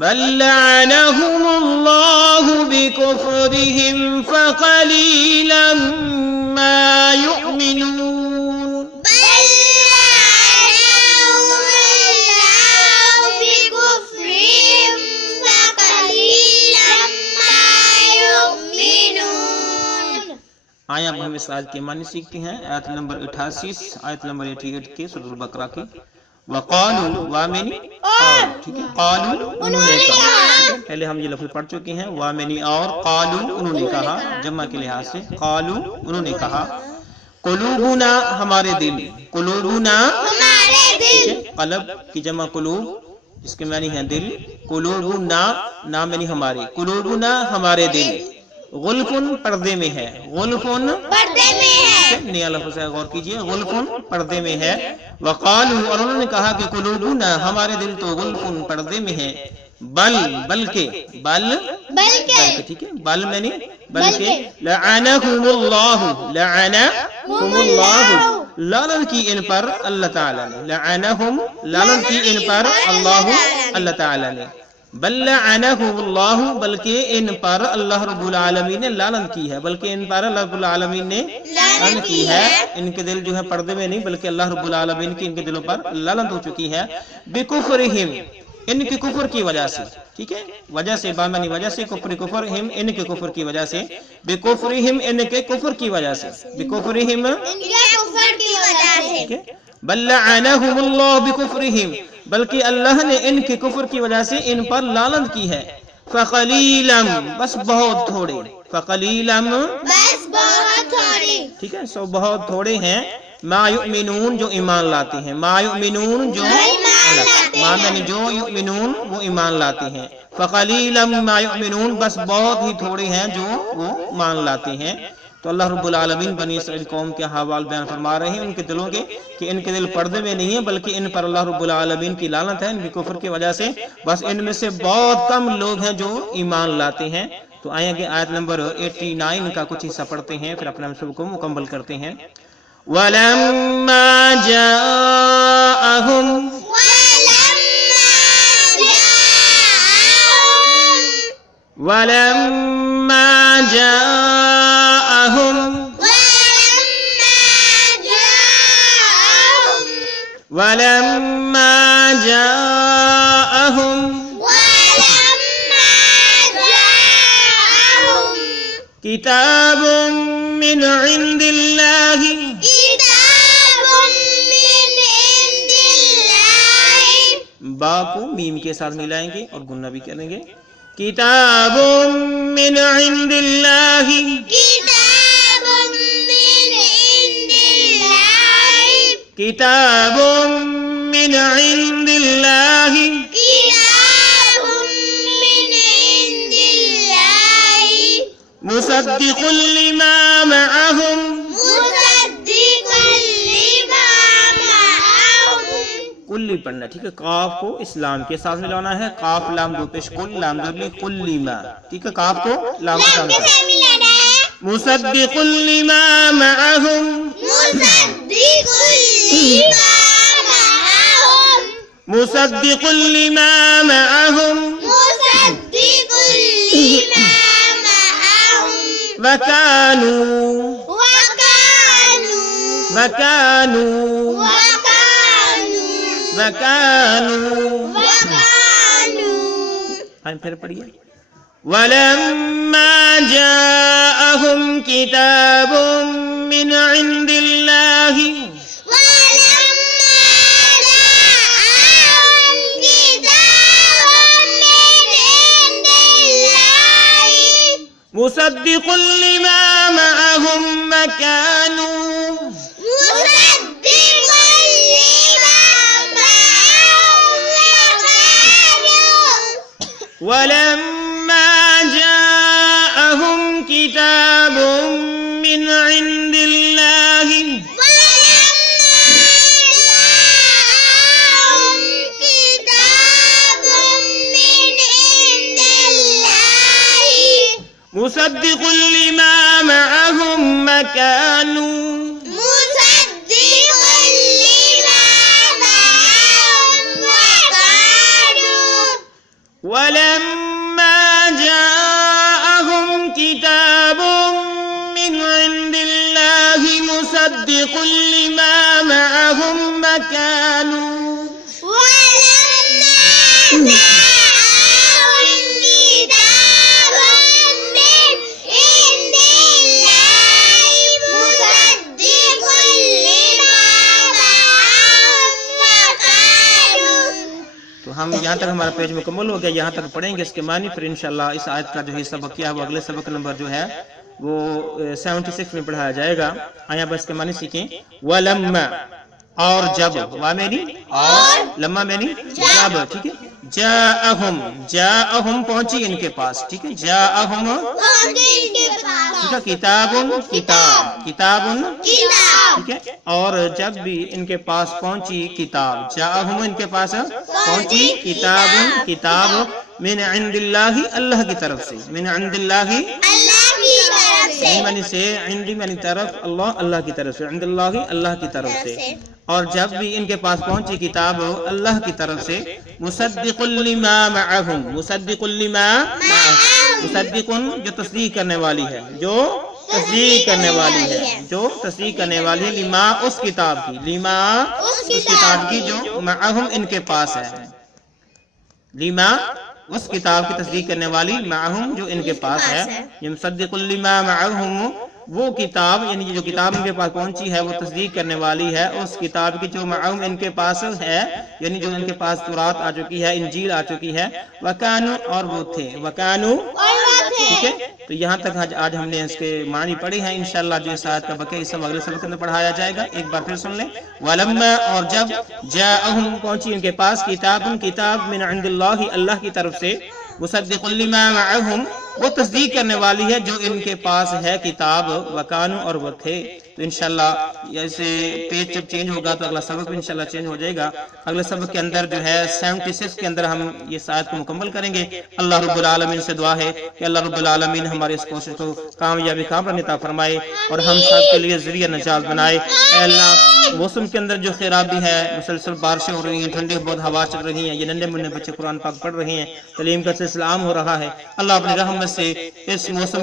بل لعنهم الله بكفرهم فقليلا ما يؤمنون بل لعنهم الله بكفرهم فقليلا ما يؤمنون. آئیں اب ہم اس آیت کے معنی سیکھتے ہیں. آیت نمبر 88 آیت نمبر 88 کے سورۃ البقرہ کی. وقالوا وامنی اور ٹھیک ہے قالوا انہوں نے کہا. پہلے ہم یہ لفظ پڑھ چکے ہیں وامنی اور قالوا انہوں نے کہا جمع کے لحاظ سے. قالوا انہوں نے کہا قلوبنا ہمارے دل. قلوبنا ہمارے دل. قلب کی جمع قلوب اس کے معنی ہے دل. قلوبنا نام یعنی ہمارے. قلوبنا ہمارے دل غلفن پردے میں ہے. غلفن پردے میں ہے. نیا لفظ ہے غور کیجئے. غلفن پردے میں ہے. وقالوا اور انہوں نے کہا کہ قلوبنا ہمارے دل تو غلفن پردے میں ہے. بل بلکہ بلکہ ٹھیک ہے بل میں نہیں بلکہ لعنہم اللہ لعنہم اللہ لعنت کی ان پر اللہ تعالی نے. لعنہم لعنت کی ان پر اللہ تعالی نے. بل لعنہم اللہ بلکہ ان پر اللہ رب العالمین نے لعنت کی ہے. بلکہ ان پر اللہ رب العالمین نے لعنت کی ہے. ان کے دل جو ہے پردے میں نہیں بلکہ اللہ رب العالمین کی ان کے دلوں پر لعنت ہو چکی ہے. بکفرہم ان کے کفر کی وجہ سے. ٹھیک ہے وجہ سے بامانی وجہ سے کفرہم ان کے کفر کی وجہ سے. بکفرہم ان کے کفر کی وجہ سے. بکفرہم ان کے کفر کی وجہ سے. بل لعنہم اللہ بکفرہم بلکہ اللہ نے ان کے کفر کی وجہ سے ان پر لعنت کی ہے. فقلیلا بس بہت تھوڑے. فقلیلا بس بہت تھوڑی. ٹھیک ہے سو بہت تھوڑے ہیں. ما یؤمنون جو ایمان لاتے ہیں. ما یؤمنون جو ما یعنی جو یؤمنون وہ ایمان لاتے ہیں. فقلیلا ما یؤمنون بس بہت ہی تھوڑے ہیں جو وہ مان لاتے ہیں. تو اللہ رب العالمین بنی اسرائیل قوم کے حوال بیان فرما رہے ہیں ان کے دلوں کے کہ ان کے دل پردے میں نہیں ہیں بلکہ ان پر اللہ رب العالمین کی لعنت ہے ان کے کفر کی وجہ سے. بس ان میں سے بہت کم لوگ ہیں جو ایمان لاتے ہیں. تو آئیں گے آیت نمبر 89 کا کچھ حصہ پڑھتے ہیں پھر اپنے سب کو مکمل کرتے ہیں. وَلَمَّا جَاءَهُمْ وَلَمَّا جَاءَهُمْ وَلَمَّا جَاءَهُمْ كتاب من عند الله با کو میم کے ساتھ ملائیں گے اور گنہ بھی کریں گے. کتاب من عند اللہ کتاب من عند اللہ مصدق لما معهم کلی پڑھنا. ٹھیک ہے قاف کو اسلام کے ساتھ ملانا ہے. قاف لام دو پیش کل لام دبلی کلی ما. ٹھیک ہے قاف کو لام کے ساتھ ملانا. مصدق لما معهم مصدق لما معهم وكانوا پھر پڑھیے. وَلَمَّا جَاءَهُمْ كِتَابٌ مِّنْ عِندِ اللَّهِ مصدق لما معهم ولما جاءهم كتاب من عند الله مصدق لما معهم وكانوا وَلَمَّا جَاءَهُمْ كِتَابٌ مِّنْ عِندِ اللَّهِ مُصَدِّقٌ لِمَا مَعَهُمْ وَكَانُوا تو ہم یہاں تک ہمارا پیج مکمل ہو گیا. یہاں تک پڑھیں گے اس کے معنی، پھر انشاءاللہ اس آیت کا جو ہے سبق کیا ہے وہ اگلے سبق نمبر جو ہے وہ 76 میں پڑھایا جائے گا. آیا بس کے معنی سیکھیں. وَلَمَّا اور جب، وا میں نہیں اور لما میں نہیں جب، ٹھیک ہے. جاءہم پہنچی ان کے پاس، ٹھیک ہے. جاءہم ٹھیک ہے. کتابن ٹھیک ہے. اور جب بھی ان کے پاس پہنچی کتاب، جاءہم ان کے پاس پہنچی کتاب من عند اللہ اللہ کی طرف سے، من عند اللہ یعنی سے عندی یعنی طرف، اللہ کی طرف سے، عند اللہ اللہ کی طرف سے. اور جب بھی ان کے پاس پہنچی کتاب اللہ کی طرف سے، مصدق لما معہم، مصدق لما معہم، مصدق جو تصدیق کرنے والی ہے، جو تصدیق کرنے والی ہے، جو تصدیق کرنے والی ہے، لما اس کتاب کی، لما اس کتاب کی جو معہم ان کے پاس ہے، لما اس کتاب کی تصدیق کرنے والی، معہم جو ان کے پاس ہے. مصدق لما معہم وہ کتاب یعنی جو کتاب ان کے پاس پہنچی ہے وہ تصدیق کرنے والی ہے اس کتاب کی جو معہم ان کے پاس ہے، یعنی جو ان کے پاس تورات آ چکی ہے، انجیل آ چکی ہے. وَكَانُوا اور وہ تھے، وَكَانُوا ٹھیک ہے. تو یہاں تک آج ہم نے اس کے معنی پڑھی ہیں. انشاءاللہ جو اس آیت کا بقیہ حصہ اگلے سبق میں پڑھایا جائے گا. ایک بار پھر سن لیں. وَلَمَّا اور جب جاءہم پہنچی ان کے پاس کتاب من عند اللہ اللہ کی طرف سے، مصدق لما معہم وہ تصدیق کرنے والی ہے جو ان کے پاس ہے کتاب، وکانو اور وہ تھے. تو انشاءاللہ ایسے پیج جب چینج ہوگا تو اگلا سبق بھی انشاءاللہ چینج ہو جائے گا. اگلے سبق کے اندر جو ہے 76 کے اندر ہم یہ آیت کو مکمل کریں گے. اللہ رب العالمین سے دعا ہے کہ اللہ رب العالمین ہمارے اس کوشش کو کامیابی کامرانی عطا فرمائے اور ہم سب کے لیے ذریعہ نجات بنائے. اے اللہ موسم کے اندر جو خرابی ہے، مسلسل بارشیں ہو رہی ہیں، ٹھنڈی بہت ہوا چل رہی ہیں، یہ ننھے منھے بچے قرآن پاک پڑھ رہے ہیں، تعلیم کا سلسلہ عام ہو رہا ہے. اللہ اپنی رحمت سے اس موسم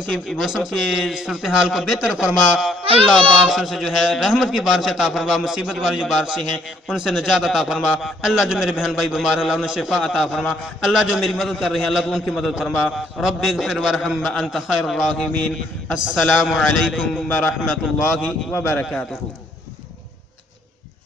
کی صورتحال کو بہتر فرما. اللہ بارشوں سے جو ہے رحمت کی بارش عطا فرما، مصیبت والی جو بارشیں ہیں ان سے نجات عطا فرما. اللہ جو میرے بہن بھائی بیمار ہیں اللہ انہیں شفا عطا فرما. اللہ جو میری مدد کر رہے ہیں اللہ تو ان کی مدد فرما. رب اغفر وارحم انت خیر الراحمین. السلام علیکم ورحمۃ اللہ وبرکاتہ.